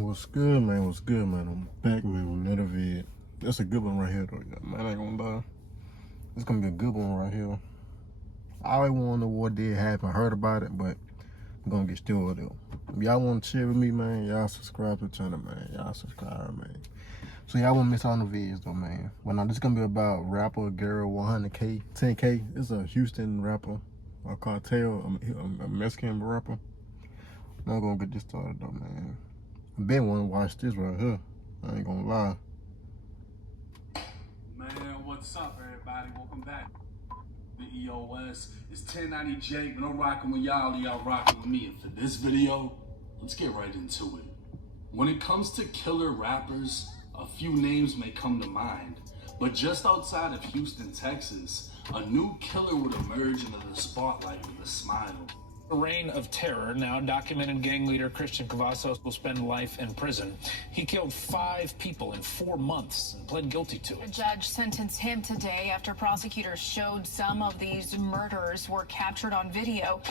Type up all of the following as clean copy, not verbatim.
What's good, man? What's good, man? I'm back, man, with another vid. That's a good one right here, though, man. I ain't gonna lie. It's gonna be a good one right here. I always want to know what did happen. Heard about it, but I'm gonna get still with it. If y'all want to share with me, man, y'all subscribe to the channel, man. Y'all subscribe, man. So y'all won't miss out on the vids, though, man. But now this is gonna be about rapper Girl 100K, 10K. This is a Houston rapper, a cartel, a Mexican rapper. I'm not gonna get this started, though, man. I been wanting to watch this right here. I ain't gonna lie. Man, what's up, everybody? Welcome back. The EOS is 1090 Jake, and I'm rocking with y'all rocking with me. And for this video, let's get right into it. When it comes to killer rappers, a few names may come to mind. But just outside of Houston, Texas, a new killer would emerge into the spotlight with a smile. A reign of terror. Now, documented gang leader Christian Cavazos will spend life in prison. He killed 5 people in 4 months and pled guilty to it. A judge sentenced him today after prosecutors showed some of these murders were captured on video.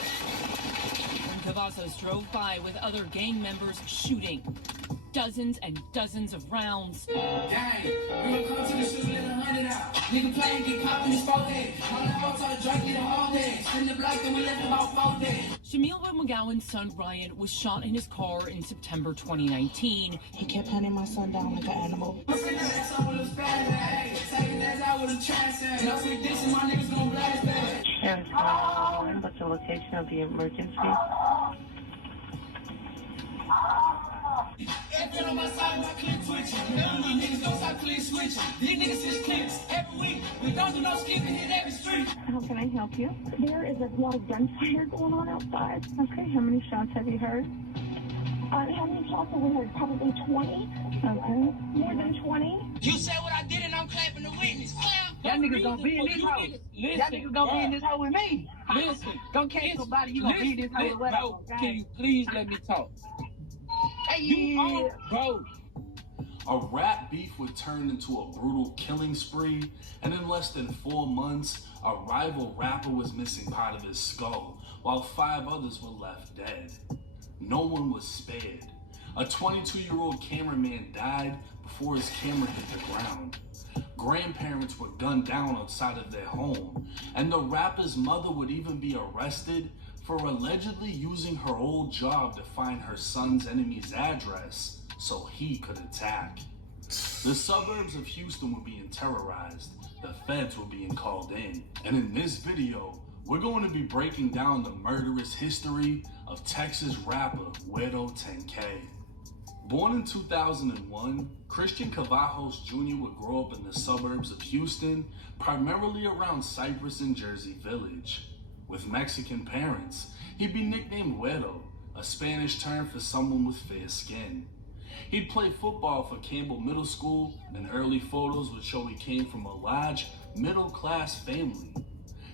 Cavazos drove by with other gang members shooting. Dozens and dozens of rounds. Gang, we gonna come to the shoes, let 100 out. Nigga play and get caught in his forehead. On the hotel, drink it all day. Spin the block and we left about 4 days. Shamil McGowan's son Ryan was shot in his car in September 2019. He kept hunting my son down like an animal. But the location of the emergency. Everything on my side, my clip twitching. None of these niggas don't stop clear switching. These niggas switch clips every week. We don't do no skip and hit every street. How can I help you? There is a lot of gunfire going on outside. Okay, how many shots have you heard? How many shots have we heard? Probably 20. Okay. More than 20. You said what I did and I'm clapping the witness. Y'all niggas gonna be in this hole. Y'all niggas gonna be in this hole with me. Listen, don't catch somebody, you gonna be in this hole with us. No, can you please let me talk? Hey, bro. A rap beef would turn into a brutal killing spree, and in less than 4 months, a rival rapper was missing part of his skull, while 5 others were left dead. No one was spared. A 22-year-old cameraman died before his camera hit the ground. Grandparents were gunned down outside of their home, and the rapper's mother would even be arrested for allegedly using her old job to find her son's enemy's address so he could attack. The suburbs of Houston were being terrorized, the feds were being called in, and in this video, we're going to be breaking down the murderous history of Texas rapper Wedo 10K. Born in 2001, Christian Cavazos Jr. would grow up in the suburbs of Houston, primarily around Cypress and Jersey Village. With Mexican parents, he'd be nicknamed Wedo, a Spanish term for someone with fair skin. He'd play football for Campbell Middle School, and early photos would show he came from a large, middle-class family.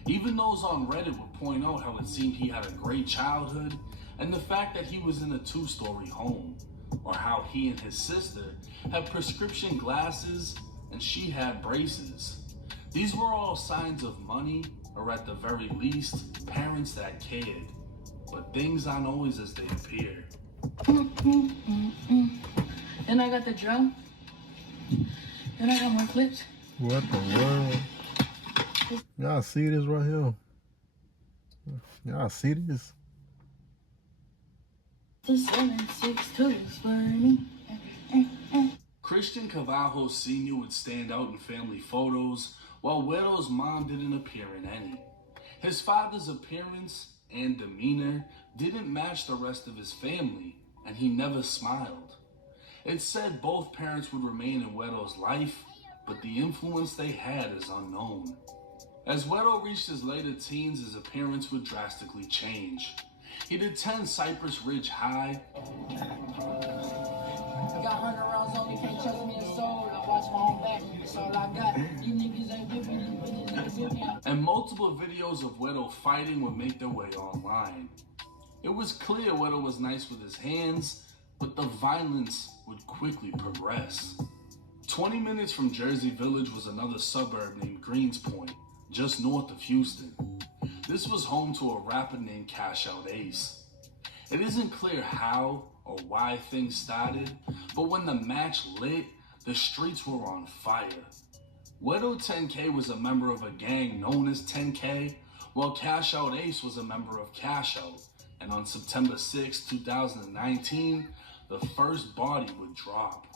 Even those on Reddit would point out how it seemed he had a great childhood, and the fact that he was in a 2-story home, or how he and his sister had prescription glasses and she had braces. These were all signs of money, or at the very least, parents that cared. But things aren't always as they appear. Then I got the drum. Then I got more clips. What the world? Y'all see this right here? Y'all see this? The 762 is burning. Christian Cavazos Sr. would stand out in family photos, while Wedo's mom didn't appear in any. His father's appearance and demeanor didn't match the rest of his family, and he never smiled. It's said both parents would remain in Wedo's life, but the influence they had is unknown. As Wedo reached his later teens, his appearance would drastically change. He'd attend Cypress Ridge High. I got 100 rounds on me, can't trust me a soul. I watch my own back, that's all I got. You niggas ain't with me, And multiple videos of Wedo fighting would make their way online. It was clear Wedo was nice with his hands, but the violence would quickly progress. 20 minutes from Jersey Village was another suburb named Greenspoint, just north of Houston. This was home to a rapper named Cash Out Ace. It isn't clear how or why things started, but when the match lit, the streets were on fire. Widow 10K was a member of a gang known as 10K, while Cash Out Ace was a member of Cash Out. And on September 6, 2019, the first body would drop.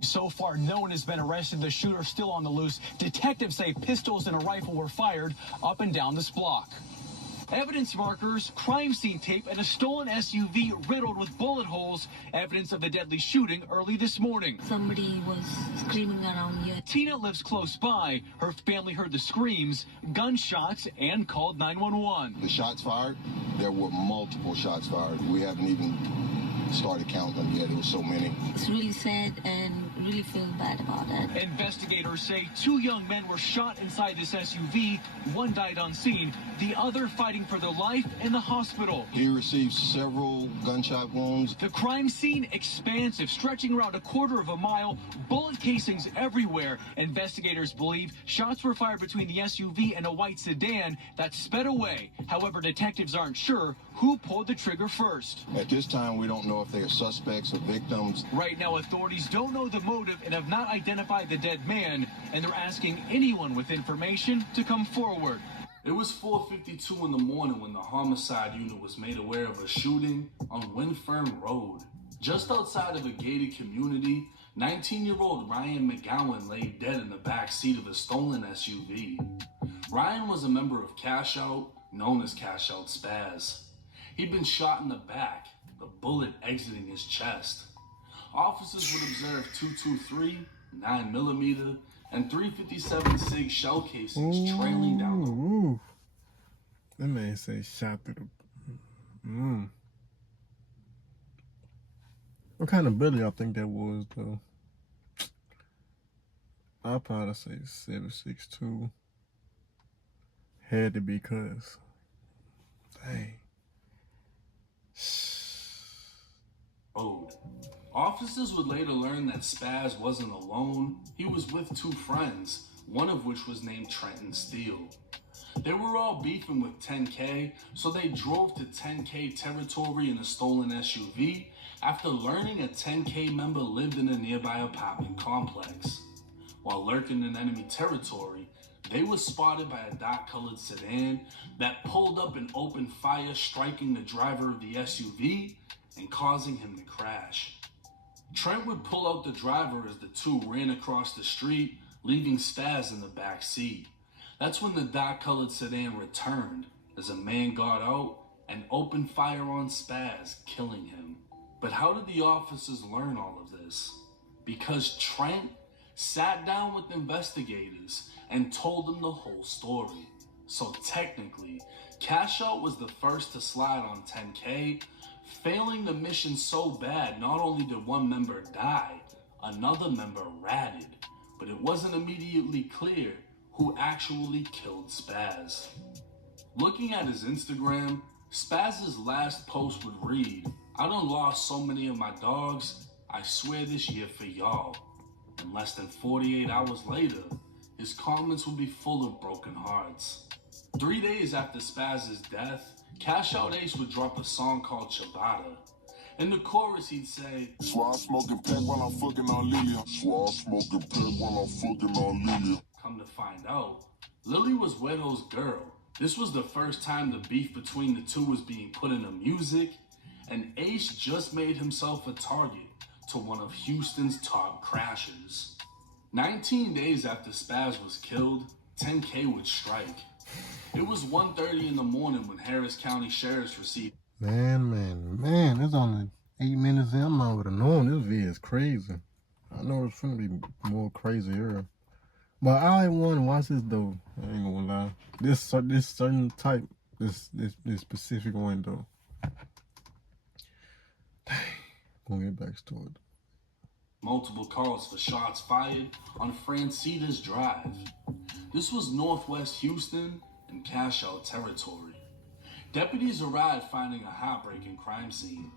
So far, no one has been arrested. The shooter still on the loose. Detectives say pistols and a rifle were fired up and down this block. Evidence markers, crime scene tape, and a stolen SUV riddled with bullet holes. Evidence of the deadly shooting early this morning. Somebody was screaming around here. Tina lives close by. Her family heard the screams, gunshots, and called 911. The shots fired, there were multiple shots fired. We haven't even started counting them yet. There were so many. It's really sad and really feel bad about that. Investigators say 2 young men were shot inside this SUV. One died on scene, the other fighting for their life in the hospital. He received several gunshot wounds. The crime scene expansive, stretching around a quarter of a mile, bullet casings everywhere. Investigators believe shots were fired between the SUV and a white sedan that sped away. However, detectives aren't sure who pulled the trigger first. At this time, we don't know if they are suspects or victims. Right now, authorities don't know the motive and have not identified the dead man, and they're asking anyone with information to come forward. It was 4:52 in the morning when the homicide unit was made aware of a shooting on Winfern Road. Just outside of a gated community, 19-year-old Ryan McGowan lay dead in the back seat of a stolen SUV. Ryan was a member of Cash Out, known as Cash Out Spaz. He'd been shot in the back, the bullet exiting his chest. Officers would observe 223, 9mm, and 357 SIG shell casings trailing down the road. That man say shot through the... What kind of bullet I think that was, though? I'll probably say 7.62. Had to be, cuz. Dang. Road. Officers would later learn that Spaz wasn't alone. He was with 2 friends, one of which was named Trenton Steele. They were all beefing with 10K, so they drove to 10K territory in a stolen SUV after learning a 10K member lived in a nearby apartment complex. While lurking in enemy territory, they were spotted by a dark-colored sedan that pulled up and opened fire, striking the driver of the SUV and causing him to crash. Trent would pull out the driver as the 2 ran across the street, leaving Spaz in the back seat. That's when the dark-colored sedan returned as a man got out and opened fire on Spaz, killing him. But how did the officers learn all of this? Because Trent sat down with investigators and told them the whole story. So technically, Cash Out was the first to slide on 10K, failing the mission so bad not only did one member die, another member ratted. But it wasn't immediately clear who actually killed Spaz. Looking at his Instagram, Spaz's last post would read, "I done lost so many of my dogs, I swear this year for y'all." And less than 48 hours later, his comments would be full of broken hearts. 3 days after Spaz's death, Cash Out Ace would drop a song called Ciabatta. In the chorus, he'd say, "Swab smoking pack while I'm fucking on Lilia. Swab smoking pack while I'm fucking on Lilia." Come to find out, Lily was Widow's girl. This was the first time the beef between the 2 was being put into music, and Ace just made himself a target to one of Houston's top crashers. 19 days after Spaz was killed, 10K would strike. It was 1:30 in the morning when Harris County sheriffs received... Man, it's only 8 minutes in. I'm not would have known this video is crazy. I know it's gonna be more crazier. But I want to watch this though. I ain't gonna lie. This certain type, this specific one though. Dang. Gonna get back to it. Multiple calls for shots fired on Francitas Drive. This was Northwest Houston and Cash Out territory. Deputies arrived finding a heartbreaking crime scene.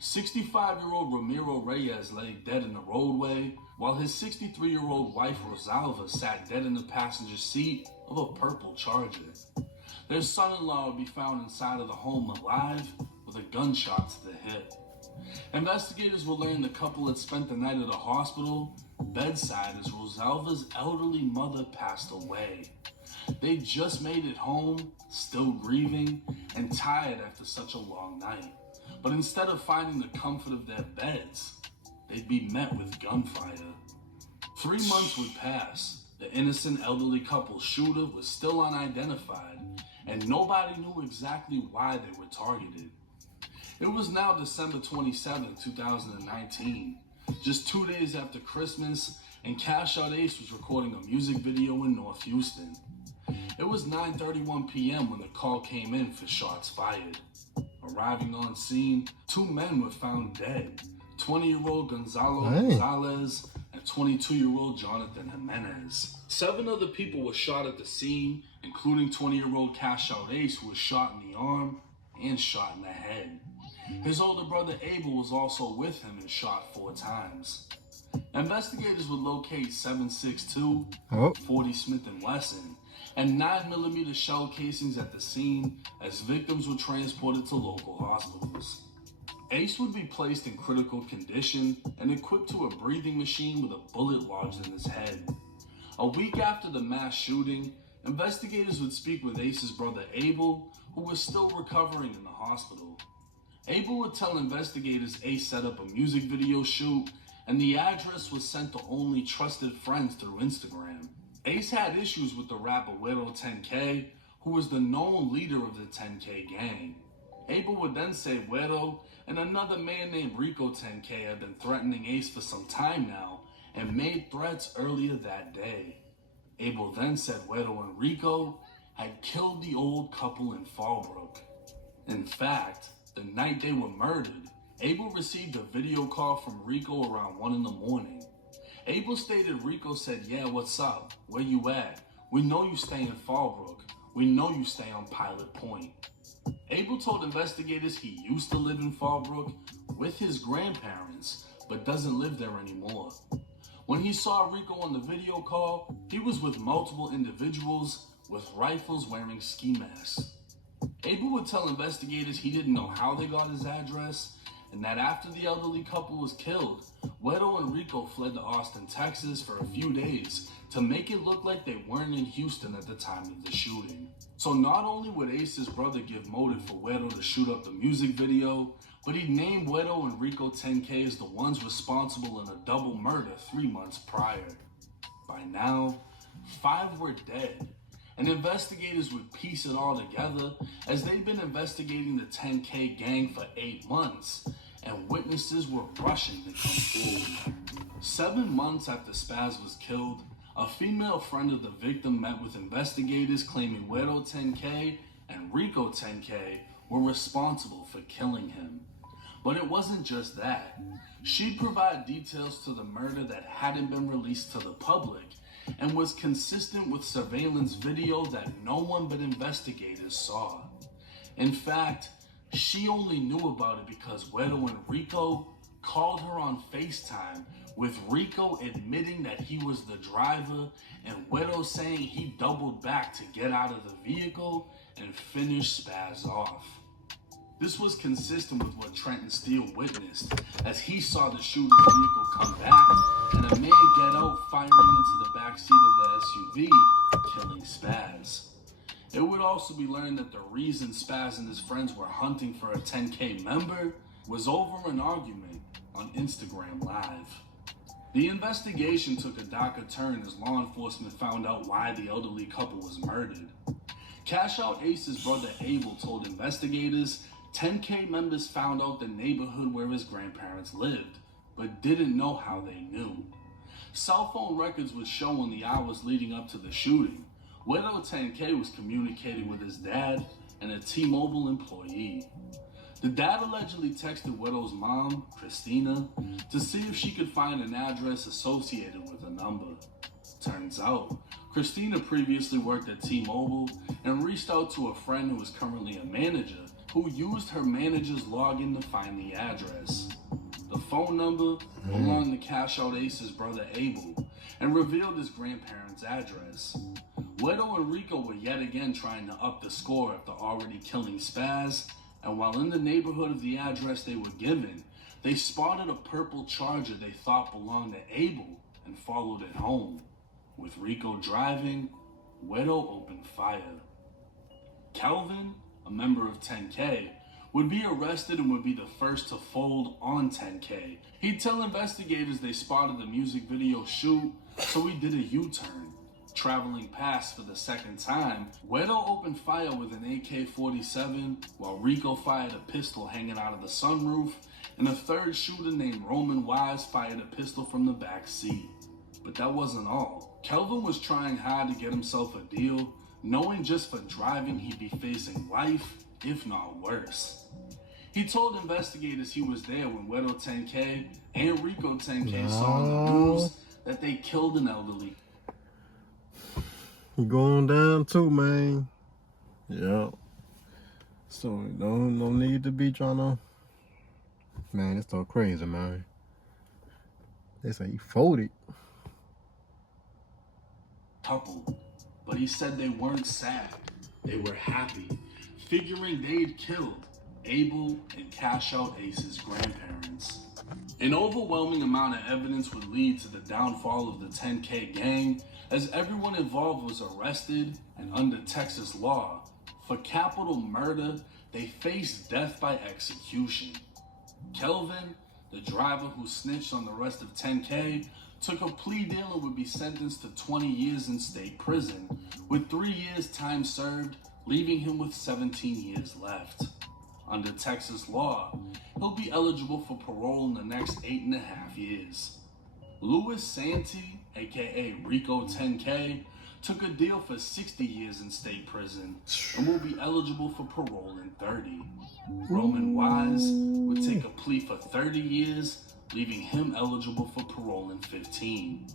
65-year-old Ramiro Reyes lay dead in the roadway, while his 63-year-old wife Rosalva sat dead in the passenger seat of a purple Charger. Their son-in-law would be found inside of the home alive with a gunshot to the hip. Investigators will learn the couple had spent the night at a hospital bedside as Rosalva's elderly mother passed away. They just made it home, still grieving and tired after such a long night. But instead of finding the comfort of their beds, they'd be met with gunfire. 3 months would pass. The innocent elderly couple's shooter was still unidentified, and nobody knew exactly why they were targeted. It was now December 27, 2019, just 2 days after Christmas, and Cash Out Ace was recording a music video in North Houston. It was 9:31 p.m. when the call came in for shots fired. Arriving on scene, 2 men were found dead, 20-year-old Gonzalo Gonzalez and 22-year-old Jonathan Jimenez. 7 other people were shot at the scene, including 20-year-old Cash Out Ace, who was shot in the arm and shot in the head. His older brother Abel was also with him and shot 4 times. Investigators would locate 7.62, 40 Smith & Wesson, and 9mm shell casings at the scene as victims were transported to local hospitals. Ace would be placed in critical condition and equipped to a breathing machine with a bullet lodged in his head. A week after the mass shooting, investigators would speak with Ace's brother Abel, who was still recovering in the hospital. Abel would tell investigators Ace set up a music video shoot and the address was sent to only trusted friends through Instagram. Ace had issues with the rapper Güero 10K, who was the known leader of the 10K gang. Abel would then say Güero and another man named Rico 10K had been threatening Ace for some time now and made threats earlier that day. Abel then said Güero and Rico had killed the old couple in Fallbrook. In fact, the night they were murdered, Abel received a video call from Rico around 1 in the morning. Abel stated Rico said, "Yeah, what's up? Where you at? We know you stay in Fallbrook. We know you stay on Pilot Point." Abel told investigators he used to live in Fallbrook with his grandparents, but doesn't live there anymore. When he saw Rico on the video call, he was with multiple individuals with rifles wearing ski masks. Abel would tell investigators he didn't know how they got his address, and that after the elderly couple was killed, Güero and Rico fled to Austin, Texas for a few days to make it look like they weren't in Houston at the time of the shooting. So not only would Ace's brother give motive for Güero to shoot up the music video, but he'd name Güero and Rico 10K as the ones responsible in a double murder 3 months prior. By now, 5 were dead, and investigators would piece it all together as they'd been investigating the 10K gang for 8 months, and witnesses were rushing to come forward. 7 months after Spaz was killed, a female friend of the victim met with investigators claiming Güero 10K and Rico 10K were responsible for killing him. But it wasn't just that. She'd provide details to the murder that hadn't been released to the public and was consistent with surveillance video that no one but investigators saw. In fact, she only knew about it because Güero and Rico called her on FaceTime, with Rico admitting that he was the driver and Güero saying he doubled back to get out of the vehicle and finish Spaz off. This was consistent with what Trenton Steele witnessed as he saw the shooter's vehicle come back and a man get out firing into the backseat of the SUV, killing Spaz. It would also be learned that the reason Spaz and his friends were hunting for a 10K member was over an argument on Instagram Live. The investigation took a darker turn as law enforcement found out why the elderly couple was murdered. Cash Out Ace's brother Abel told investigators 10K members found out the neighborhood where his grandparents lived, but didn't know how they knew. Cell phone records would show in the hours leading up to the shooting, Güero 10K was communicating with his dad and a T-Mobile employee. The dad allegedly texted Güero's mom, Christina, to see if she could find an address associated with the number. Turns out, Christina previously worked at T-Mobile and reached out to a friend who is currently a manager who used her manager's login to find the address. The phone number belonged to Cash Out Ace's brother Abel and revealed his grandparents' address. Güero and Rico were yet again trying to up the score after already killing Spaz, and while in the neighborhood of the address they were given, They spotted a purple Charger they thought belonged to Abel and followed it home. With Rico driving, Wedo opened fire. Kelvin, a member of 10K, would be arrested and would be the first to fold on 10K. He'd tell investigators they spotted the music video shoot, so he did a U-turn. Traveling past for the second time, Wedo opened fire with an AK-47, while Rico fired a pistol hanging out of the sunroof, and a third shooter named Roman Wise fired a pistol from the back seat. But that wasn't all. Kelvin was trying hard to get himself a deal, knowing just for driving he'd be facing life, if not worse. He told investigators he was there when Wedo 10K and Rico 10K saw on the news that they killed an elderly. He going down too, man. Yeah. So no need to be trying to. Man, it's so crazy, man. They say he folded. Couple, but he said they weren't sad. They were happy, figuring they'd killed Abel and Cash Out Ace's grandparents. An overwhelming amount of evidence would lead to the downfall of the 10K gang, as everyone involved was arrested, and under Texas law, for capital murder, they faced death by execution. Kelvin, the driver who snitched on the rest of 10K, took a plea deal and would be sentenced to 20 years in state prison, with 3 years time served, leaving him with 17 years left. Under Texas law, he'll be eligible for parole in the next 8.5 years. Louis Santee, aka Rico 10K, took a deal for 60 years in state prison and will be eligible for parole in 30. Roman Wise would take a plea for 30 years, leaving him eligible for parole in 15.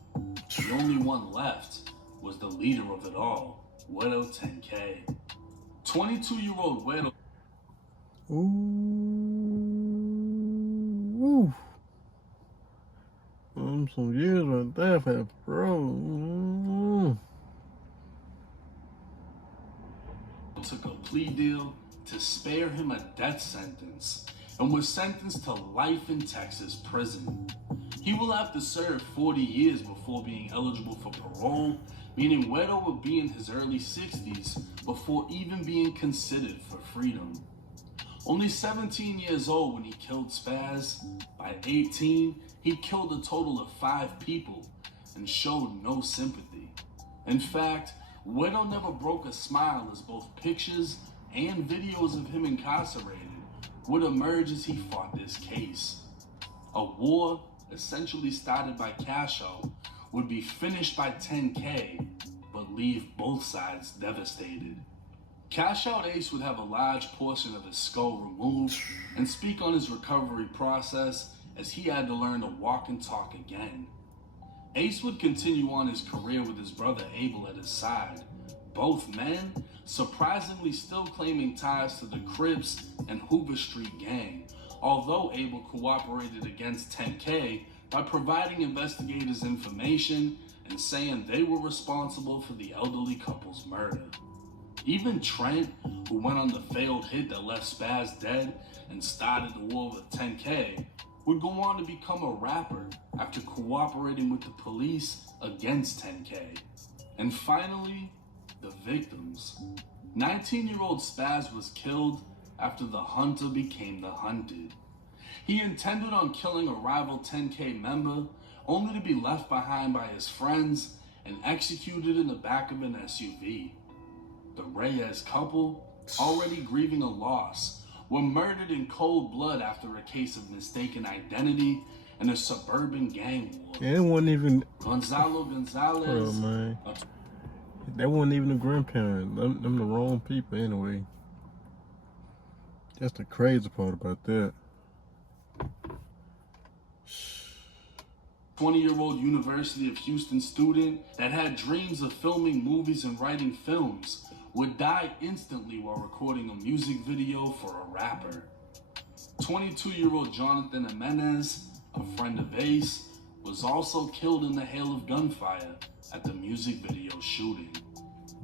The only one left was the leader of it all, Wedo 10K. 22-year-old Wedo. Ooh. Some years right there for parole. Took a plea deal to spare him a death sentence and was sentenced to life in Texas prison. He will have to serve 40 years before being eligible for parole, meaning Wedo will be in his early 60s before even being considered for freedom. Only 17 years old when he killed Spaz, by 18, he killed a total of 5 people and showed no sympathy. In fact, Wedo never broke a smile as both pictures and videos of him incarcerated would emerge as he fought this case. A war essentially started by Cash Out would be finished by 10K, but leave both sides devastated. Cash Out Ace would have a large portion of his skull removed and speak on his recovery process as he had to learn to walk and talk again. Ace would continue on his career with his brother Abel at his side, both men surprisingly still claiming ties to the Crips and Hoover Street gang, although Abel cooperated against 10K by providing investigators information and saying they were responsible for the elderly couple's murder. Even Trent, who went on the failed hit that left Spaz dead and started the war with 10K, would go on to become a rapper after cooperating with the police against 10K. And finally, the victims. 19-year-old Spaz was killed after the hunter became the hunted. He intended on killing a rival 10K member, only to be left behind by his friends and executed in the back of an SUV. The Reyes couple, already grieving a loss, were murdered in cold blood after a case of mistaken identity and a suburban gang war. Yeah, it wasn't even Gonzalo Gonzalez. Oh, man. That wasn't even a grandparent. Them the wrong people anyway. That's the crazy part about that. 20-year-old University of Houston student that had dreams of filming movies and writing films would die instantly while recording a music video for a rapper. 22-year-old Jonathan Jimenez, a friend of Ace, was also killed in the hail of gunfire at the music video shooting.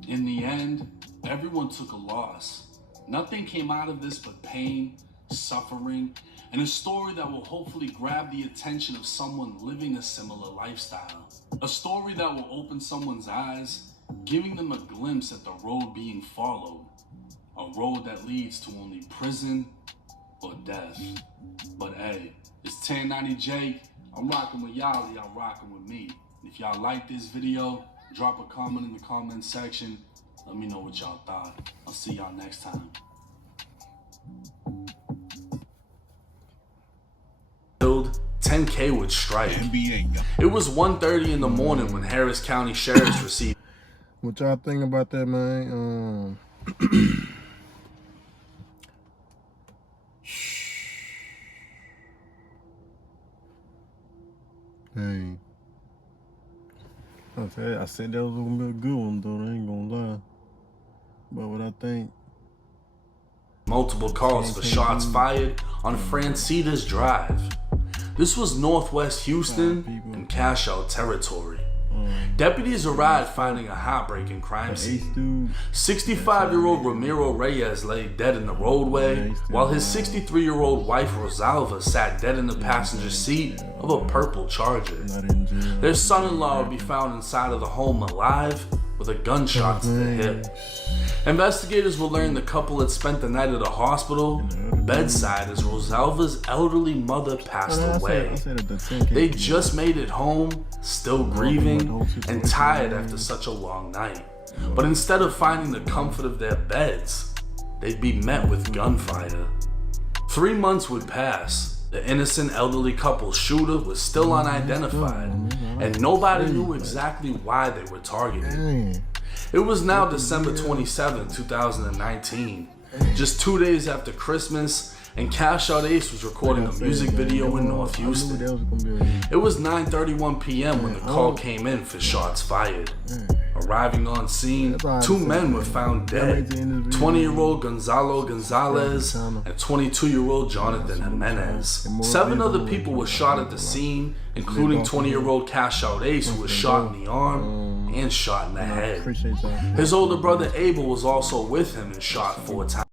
In the end, everyone took a loss. Nothing came out of this but pain, suffering, and a story that will hopefully grab the attention of someone living a similar lifestyle. A story that will open someone's eyes, giving them a glimpse at the road being followed. A road that leads to only prison or death. But hey, it's 1090J. I'm rocking with y'all, y'all rocking with me. If y'all like this video, drop a comment in the comment section. Let me know what y'all thought. I'll see y'all next time. Killed 10K with strike. It was 1:30 in the morning when Harris County sheriffs received. What y'all think about that, man? Hey, I said that was gonna be a good one, though. I ain't gonna lie. But what I think, multiple calls for shots fired on Francita's Drive. This was Northwest Houston and cash out territory. Deputies arrived finding a heartbreaking crime scene. 65-year-old Ramiro Reyes lay dead in the roadway, while his 63-year-old wife Rosalva sat dead in the passenger seat of a purple Charger. Their son-in-law would be found inside of the home alive with a gunshot to the hip. Investigators will learn the couple had spent the night at a hospital bedside as Rosalva's elderly mother passed away. They just made it home, still grieving and tired after such a long night. But instead of finding the comfort of their beds, they'd be met with gunfire. 3 months would pass. The innocent elderly couple's shooter was still unidentified, and nobody knew exactly why they were targeted. It was now December 27, 2019, just 2 days after Christmas, and Cash Out Ace was recording a music video in North Houston. It was 9:31 p.m. when the call came in for shots fired. Arriving on scene, 2 men were found dead, 20-year-old Gonzalo Gonzalez and 22-year-old Jonathan Jimenez. 7 other people were shot at the scene, including 20-year-old Cash Out Ace, who was shot in the arm and shot in the head. His older brother Abel was also with him and shot 4 times.